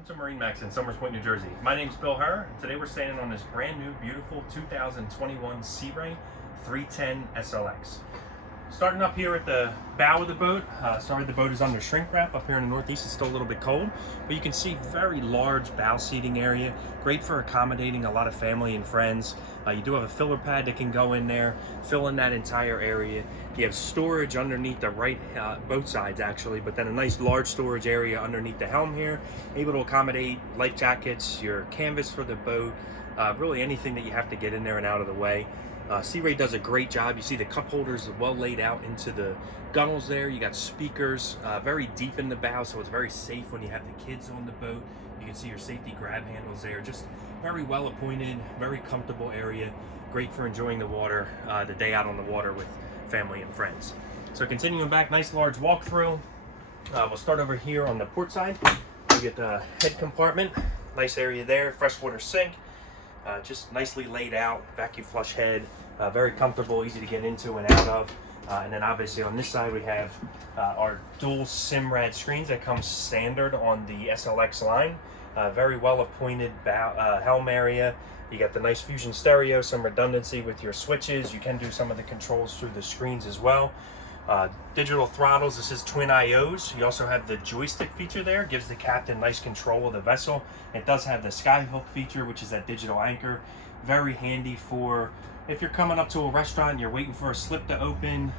Welcome to MarineMax in Somers Point, New Jersey. My name's Bill Herr, and today we're standing on this brand new, beautiful 2021 Sea Ray 310 SLX. Starting up here at the bow of the boat. Sorry, the boat is under shrink wrap. Up here in the Northeast, it's still a little bit cold, but you can see very large bow seating area. Great for accommodating a lot of family and friends. You do have a filler pad that can go in there, fill in that entire area. You have storage underneath the both sides actually, but then a nice large storage area underneath the helm here. Able to accommodate life jackets, your canvas for the boat, really anything that you have to get in there and out of the way. Sea Ray does a great job. You see the cup holders are well laid out into the gunnels there. You got speakers very deep in the bow, so it's very safe when you have the kids on the boat. You can see your safety grab handles there. Just very well appointed, very comfortable area. Great for enjoying the water, the day out on the water with family and friends. So continuing back, nice large walkthrough. We'll start over here on the port side. You get the head compartment, nice area there, freshwater sink. Just nicely laid out, vacuum flush head, very comfortable, easy to get into and out of. And then obviously on this side we have our dual SIMRAD screens that come standard on the SLX line. Very well appointed helm area. You got the nice fusion stereo, some redundancy with your switches. You can do some of the controls through the screens as well. Digital throttles, this is twin IOs. You also have the joystick feature there, gives the captain nice control of the vessel. It does have the skyhook feature, which is that digital anchor. Very handy for if you're coming up to a restaurant and you're waiting for a slip to open.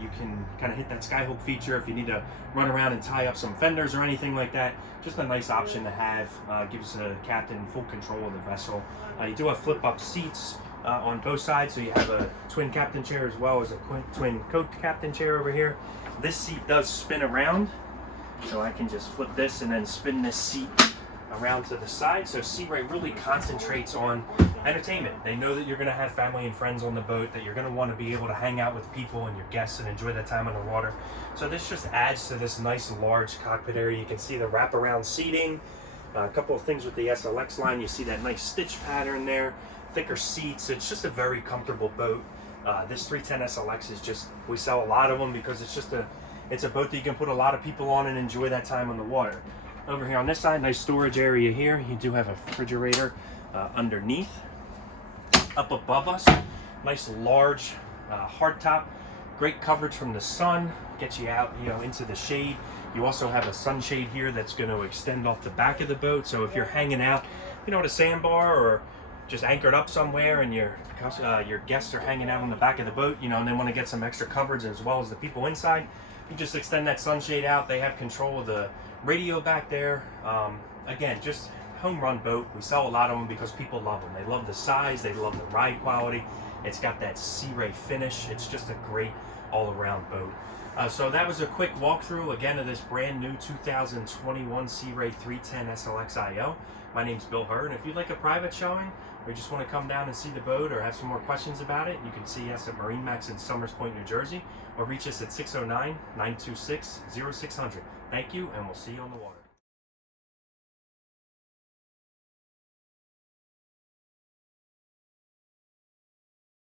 You can kind of hit that skyhook feature if you need to run around and tie up some fenders or anything like that. Just a nice option to have. Gives the captain full control of the vessel. You do have flip up seats on both sides, so you have a twin captain chair as well as a twin co-captain chair over here. This seat does spin around, so I can just flip this and then spin this seat around to the side. So Sea Ray really concentrates on entertainment. They know that you're going to have family and friends on the boat, that you're going to want to be able to hang out with people and your guests and enjoy that time on the water. So this just adds to this nice large cockpit area. You can see the wraparound seating. A couple of things with the SLX line. You see that nice stitch pattern there. Thicker seats. It's just a very comfortable boat. This 310 SLX is just, we sell a lot of them because it's a boat that you can put a lot of people on and enjoy that time on the water. Over here on this side, nice storage area here. You do have a refrigerator underneath. Up above us, nice large hardtop. Great coverage from the sun. Gets you out, into the shade. You also have a sunshade here that's going to extend off the back of the boat. So if you're hanging out, at a sandbar or just anchored up somewhere and your guests are hanging out on the back of the boat, and they want to get some extra coverage as well as the people inside, you just extend that sunshade out. They have control of the radio back there. Again, just home run boat. We sell a lot of them because people love them. They love the size, they love the ride quality. It's got that Sea Ray finish. It's just a great all-around boat. So that was a quick walkthrough again of this brand new 2021 Sea Ray 310 SLX IO. My name's Bill Herr, and if you'd like a private showing or you just want to come down and see the boat or have some more questions about it, you can see us at MarineMax in Somers Point, New Jersey, or reach us at 609-926-0600. Thank you, and we'll see you on the water.